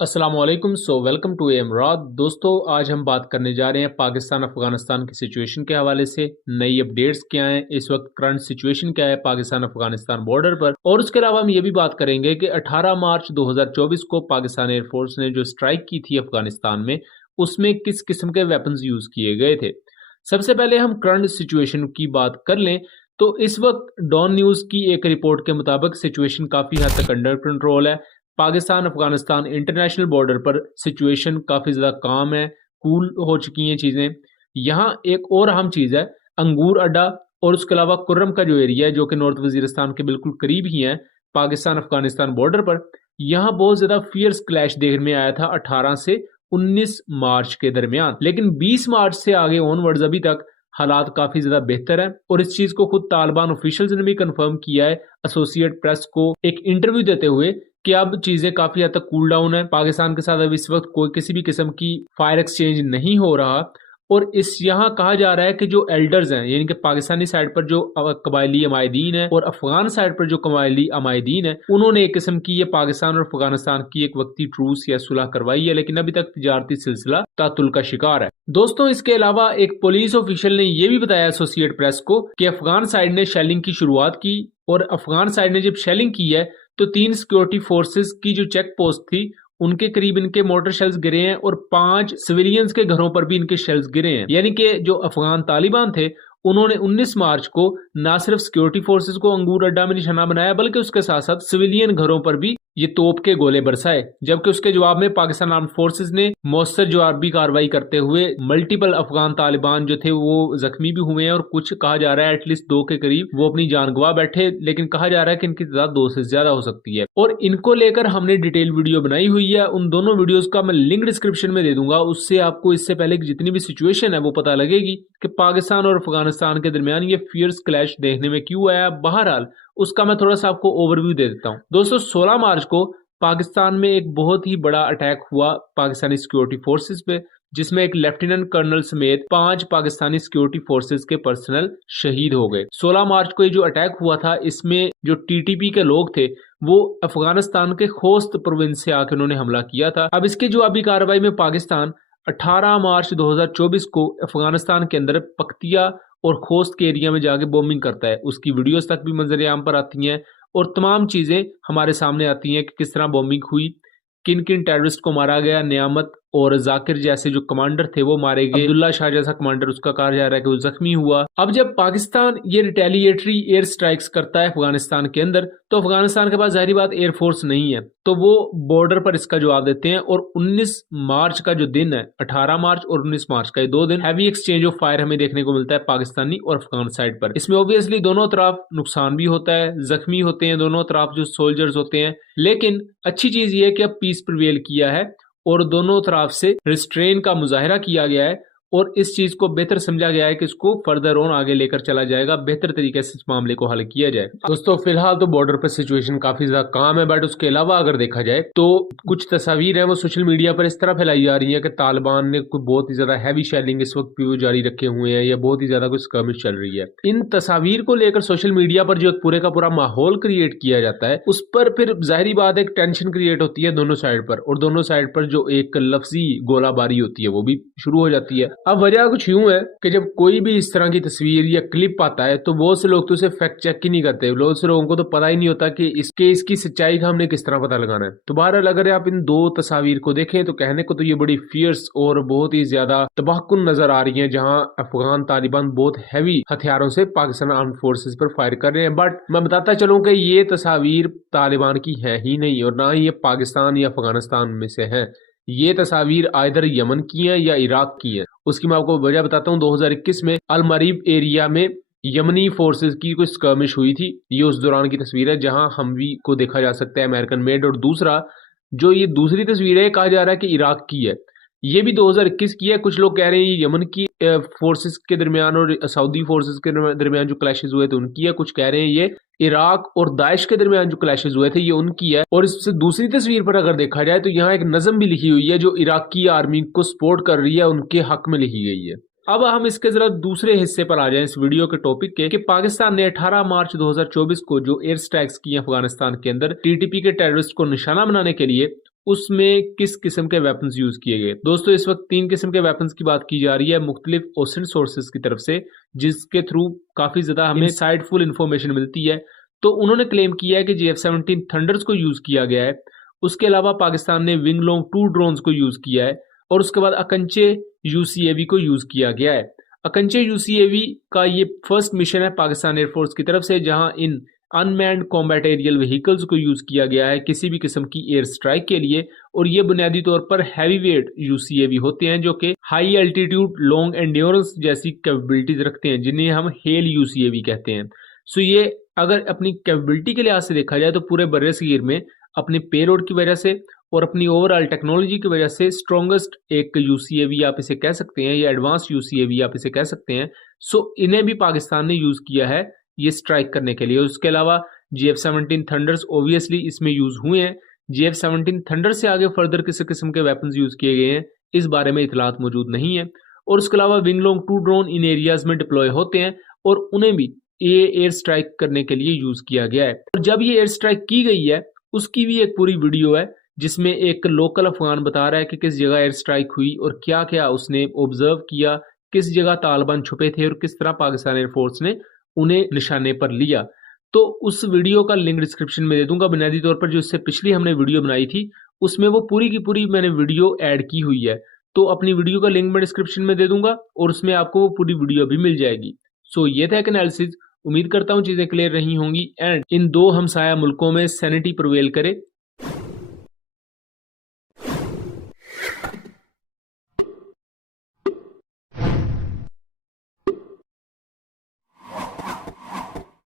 अस्सलामुअलैकुम। Welcome to एमराद। दोस्तों, आज हम बात करने जा रहे हैं पाकिस्तान अफगानिस्तान की सिचुएशन के हवाले से। नई अपडेट्स क्या हैं, इस वक्त करंट सिचुएशन क्या है पाकिस्तान अफगानिस्तान बॉर्डर पर, और उसके अलावा हम ये भी बात करेंगे कि 18 मार्च 2024 को पाकिस्तान एयरफोर्स ने जो स्ट्राइक की थी अफगानिस्तान में, उसमें किस किस्म के वेपन्स यूज किए गए थे। सबसे पहले हम करंट सिचुएशन की बात कर लें तो इस वक्त डॉन न्यूज की एक रिपोर्ट के मुताबिक सिचुएशन काफी हद तक अंडर कंट्रोल है। पाकिस्तान अफगानिस्तान इंटरनेशनल बॉर्डर पर सिचुएशन काफ़ी ज़्यादा काम है, कूल हो चुकी हैं चीज़ें। यहाँ एक और अहम चीज़ है, अंगूर अड्डा और उसके अलावा कुर्रम का जो एरिया है जो कि नॉर्थ वजीरिस्तान के बिल्कुल करीब ही है पाकिस्तान अफगानिस्तान बॉर्डर पर, यहाँ बहुत ज़्यादा फियर्स क्लैश देखने में आया था 18 से 19 मार्च के दरमियान। लेकिन 20 मार्च से आगे ऑनवर्ड्स अभी तक हालात काफ़ी ज़्यादा बेहतर है, और इस चीज़ को खुद तालिबान ऑफिशियल्स ने भी कंफर्म किया है एसोसिएट प्रेस को एक इंटरव्यू देते हुए कि अब चीजें काफी हद तक कूल डाउन है। पाकिस्तान के साथ अब इस वक्त कोई किसी भी किस्म की फायर एक्सचेंज नहीं हो रहा, और इस यहाँ कहा जा रहा है कि जो एल्डर्स हैं, यानी कि पाकिस्तानी साइड पर जो कबायली अमायदीन है और अफगान साइड पर जो कबायली अमायदीन है, उन्होंने एक किस्म की ये पाकिस्तान और अफगानिस्तान की एक वक्ती ट्रूस या सुलह करवाई है, लेकिन अभी तक तिजारती सिलसिला तातुल का शिकार है। दोस्तों, इसके अलावा एक पुलिस ऑफिशियल ने यह भी बताया एसोसिएट प्रेस को कि अफगान साइड ने शेलिंग की शुरुआत की, और अफगान साइड ने जब शेलिंग की है तो 3 सिक्योरिटी फोर्सेस की जो चेक पोस्ट थी उनके करीब इनके मोटर शेल्स गिरे हैं, और 5 सिविलियंस के घरों पर भी इनके शेल्स गिरे हैं। यानी कि जो अफगान तालिबान थे उन्होंने 19 मार्च को ना सिर्फ सिक्योरिटी फोर्सेस को अंगूर अड्डा में निशाना बनाया, बल्कि उसके साथ साथ सिविलियन घरों पर भी ये तोप के गोले बरसाए। जबकि उसके जवाब में पाकिस्तान आर्म्ड फोर्सेस ने मौसर जवाबी कार्रवाई करते हुए मल्टीपल अफगान तालिबान जो थे वो जख्मी भी हुए हैं, और कुछ कहा जा रहा है एटलीस्ट 2 के करीब वो अपनी जान गंवा बैठे। लेकिन कहा जा रहा है कि इनकी तादाद 2 से ज्यादा हो सकती है, और इनको लेकर हमने डिटेल वीडियो बनाई हुई है। उन दोनों वीडियोस का मैं लिंक डिस्क्रिप्शन में दे दूंगा, उससे आपको इससे पहले जितनी भी सिचुएशन है वो पता लगेगी कि पाकिस्तान और अफगानिस्तान के दरमियान ये फियर्स क्लैश देखने में क्यों आया। बहरहाल उसका मैं थोड़ा सा आपको ओवरव्यू दे देता हूँ। दोस्तों, 16 मार्च को पाकिस्तान में एक बहुत ही बड़ा अटैक हुआ पाकिस्तानी सिक्योरिटी फोर्सेस पे, जिसमें एक लेफ्टिनेंट कर्नल समेत 5 पाकिस्तानी सिक्योरिटी फोर्सेस के पर्सनल शहीद हो गए। 16 मार्च को ये जो अटैक हुआ था, इसमें जो टीटीपी के लोग थे वो अफगानिस्तान के खोस्त प्रोविंस से आके उन्होंने हमला किया था। अब इसके जवाबी कार्रवाई में पाकिस्तान 18 मार्च 2024 को अफगानिस्तान के अंदर पख्तिया और खोस्त के एरिया में जाके बॉम्बिंग करता है। उसकी वीडियोस तक भी मंजर आम पर आती हैं, और तमाम चीज़ें हमारे सामने आती हैं कि किस तरह बॉम्बिंग हुई, किन किन टेररिस्ट को मारा गया। नियामत और जाकिर जैसे जो कमांडर थे वो मारे गए। अब्दुल्ला शाह जैसा कमांडर, उसका कहा जा रहा है कि वो जख्मी हुआ। अब जब पाकिस्तान ये रिटेलिएटरी एयर स्ट्राइक्स करता है अफगानिस्तान के अंदर, तो अफगानिस्तान के पास जाहिर बात एयरफोर्स नहीं है, तो वो बॉर्डर पर इसका जवाब देते हैं। और 19 मार्च का जो दिन है, 18 मार्च और 19 मार्च का, ये 2 दिन हैवी एक्सचेंज ऑफ फायर हमें देखने को मिलता है पाकिस्तानी और अफगान साइड पर। इसमें ऑब्वियसली दोनों तरफ नुकसान भी होता है, जख्मी होते हैं दोनों तरफ जो सोल्जर्स होते हैं, लेकिन अच्छी चीज ये है कि अब पीस प्रिवेल किया है और दोनों तरफ से रिस्ट्रेन का मुजाहिरा किया गया है, और इस चीज को बेहतर समझा गया है कि इसको फर्दर ऑन आगे लेकर चला जाएगा, बेहतर तरीके से इस मामले को हल किया जाए। दोस्तों, फिलहाल तो बॉर्डर पर सिचुएशन काफी ज्यादा काम है, बट उसके अलावा अगर देखा जाए तो कुछ तस्वीर है वो सोशल मीडिया पर इस तरह फैलाई जा रही है कि तालिबान ने कोई बहुत ही ज्यादा हैवी शेलिंग इस वक्त भी जारी रखे हुए हैं, या बहुत ही ज्यादा कुछ स्कर्मिश चल रही है। इन तस्वीर को लेकर सोशल मीडिया पर जो पूरे का पूरा माहौल क्रिएट किया जाता है, उस पर फिर जाहिर बात एक टेंशन क्रिएट होती है दोनों साइड पर, और दोनों साइड पर जो एक लफ्जी गोलाबारी होती है वो भी शुरू हो जाती है। अब वजह कुछ यूं है कि जब कोई भी इस तरह की तस्वीर या क्लिप आता है तो बहुत से लोग तो उसे फैक्ट चेक ही नहीं करते। बहुत से लोगों को तो पता ही नहीं होता कि इसकी सच्चाई का हमने किस तरह पता लगाना है। तो बहरहाल अगर आप इन 2 तस्वीर को देखें तो कहने को तो ये बड़ी फियर्स और बहुत ही ज्यादा तबाहकुन नजर आ रही है, जहां अफगान तालिबान बहुत हैवी हथियारों से पाकिस्तान आर्म्ड फोर्सेस पर फायर कर रहे हैं। बट मैं बताता चलूं कि ये तस्वीर तालिबान की है ही नहीं, और ना ही ये पाकिस्तान या अफगानिस्तान में से है। ये तस्वीर आइदर यमन की है या इराक की है। उसकी मैं आपको वजह बताता हूँ। 2021 में अल मरीब एरिया में यमनी फोर्सेस की कोई स्कर्मिश हुई थी। ये उस दौरान की तस्वीर है जहां हमवी को देखा जा सकता है, अमेरिकन मेड। और दूसरा जो ये दूसरी तस्वीर है, कहा जा रहा है कि इराक की है, ये भी 2021 की है। कुछ लोग कह रहे हैं ये यमन की फोर्सेस के दरमियान और सऊदी फोर्सेस के दरमियान जो क्लैशेस हुए थे उनकी है। कुछ कह रहे हैं ये इराक और दाइश के दरमियान जो क्लैशेस हुए थे ये उनकी है। और इससे दूसरी तस्वीर पर अगर देखा जाए तो यहाँ एक नज़म भी लिखी हुई है जो इराकी आर्मी को सपोर्ट कर रही है, उनके हक में लिखी गई है। अब हम इसके जरा दूसरे हिस्से पर आ जाएं इस वीडियो के टॉपिक के, कि पाकिस्तान ने 18 मार्च 2024 को जो एयर स्ट्राइक्स की अफगानिस्तान के अंदर टीटीपी के टेररिस्ट को निशाना बनाने के लिए, उसमें किस किस्म के वेपन्स यूज किए गए। दोस्तों इस वक्त 3 किस्म के वेपन्स की बात की जा रही है मुख्तलिफ ओसेंट सोर्सेज की तरफ से, जिसके थ्रू काफी ज्यादा हमें इनसाइटफुल इंफॉर्मेशन मिलती है। तो उन्होंने क्लेम किया है कि JF-17 थंडर्स को यूज किया गया है। उसके अलावा पाकिस्तान ने विंगलोंग 2 ड्रोन्स को यूज किया है और उसके बाद अकंचे UCAV को यूज किया गया है। अकंचे UCAV का ये फर्स्ट मिशन है पाकिस्तान एयरफोर्स की तरफ से, जहां इन अनमैन्ड कॉम्बैट एरियल व्हीकल्स को यूज किया गया है किसी भी किस्म की एयर स्ट्राइक के लिए। और ये बुनियादी तौर पर हैवी वेट UCAV होते हैं जो कि हाई एल्टीट्यूड लॉन्ग एंड्योरेंस जैसी कैपेबिलिटीज रखते हैं, जिन्हें हम हेल UCAV कहते हैं। सो ये अगर अपनी कैपेबिलिटी के लिहाज से देखा जाए तो पूरे बर्रे-सगीर में अपनी पेलोड की वजह से और अपनी ओवरऑल टेक्नोलॉजी की वजह से स्ट्रॉन्गेस्ट एक UCAV आप इसे कह सकते हैं, या एडवांस UCAV आप इसे कह सकते हैं। सो इन्हें भी पाकिस्तान ने यूज किया है ये स्ट्राइक करने के लिए। उसके अलावा JF-17 थंडर्स ओबियसली इसमें यूज हुए हैं। JF-17 थंडर से आगे फर्दर किस किस्म के वेपन्स यूज किए गए हैं इस बारे में इतलात मौजूद नहीं है। और उसके अलावा विंगलोंग 2 ड्रोन इन एरियाज में डिप्लॉय होते हैं और उन्हें भी ये एयर स्ट्राइक करने के लिए यूज किया गया है। और जब ये एयर स्ट्राइक की गई है उसकी भी एक पूरी वीडियो है जिसमें एक लोकल अफगान बता रहा है कि किस जगह एयर स्ट्राइक हुई और क्या क्या उसने ऑब्जर्व किया, किस जगह तालिबान छुपे थे और किस तरह पाकिस्तान एयरफोर्स ने उन्हें निशाने पर लिया। तो उस वीडियो का लिंक डिस्क्रिप्शन में दे दूंगा। बुनियादी तौर पर जो इससे पिछली हमने वीडियो बनाई थी उसमें वो पूरी की पूरी मैंने वीडियो ऐड की हुई है, तो अपनी वीडियो का लिंक मैं डिस्क्रिप्शन में दे दूंगा और उसमें आपको वो पूरी वीडियो भी मिल जाएगी। सो ये था एक एनालिसिस। उम्मीद करता हूँ चीजें क्लियर रही होंगी एंड इन दो हमसाया मुल्कों में सैनिटी प्रिवेल करे।